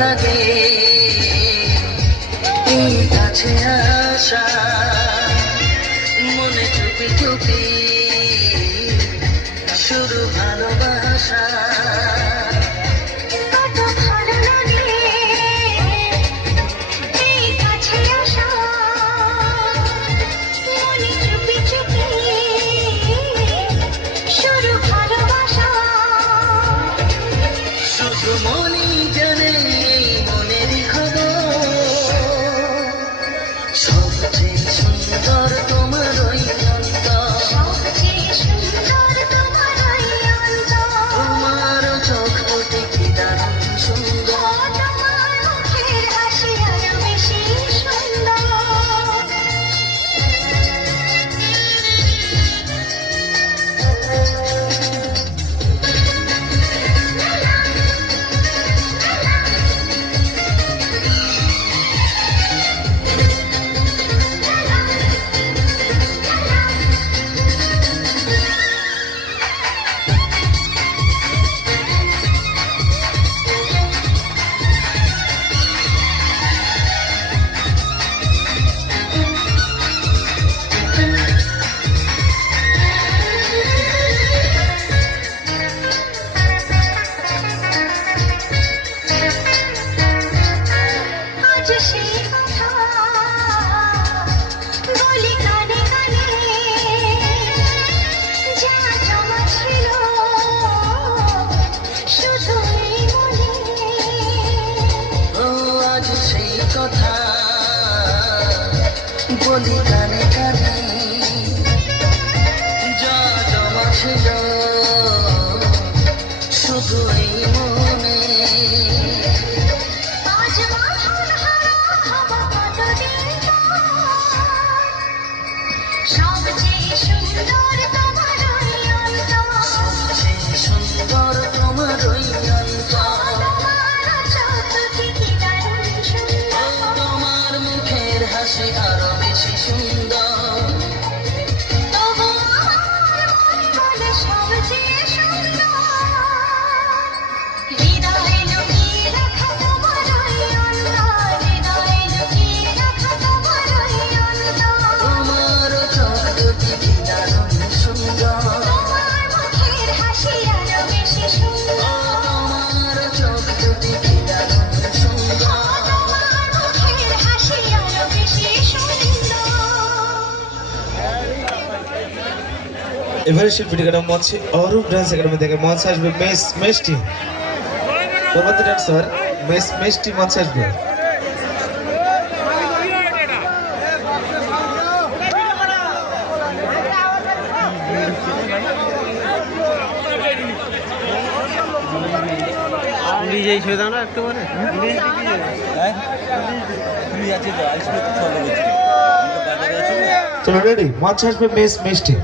লাগে এই কাছে আসা মনে চুপি চুপি শুরু ভালোবাসা বলি কানে কানে যা জমা ছিল শুধু এই মনে সবচেয়ে সুন্দর তোমার ওই অন্তর তোমার মুখের হাসি আরো বেশি সুন্দর সবচেয়ে সুন্দর হৃদয়ে লুকিয়ে রাখা তোমার ওই অন্তর হৃদয়ে লুকিয়ে রাখা তোমার ওই অন্তর তোমার চোখ দুটি কি দারুণ সুন্দর তোমার মুখের হাসি আরো বেশি সুন্দর তোমার চোখ দুটি কি দারুণ সুন্দর তোমার মুখের হাসি আরো বেশি সুন্দর। এবারে শিল্পীটির নাম মঞ্চে অরূপ ডান্স একাডেমি থেকে মঞ্চে আসবে মেস মেস্টি পরবর্তী ডান্সার মেস মেস্টি মঞ্চে আসবে। চলো রেডি মঞ্চে আসবে মেস মেস্টি।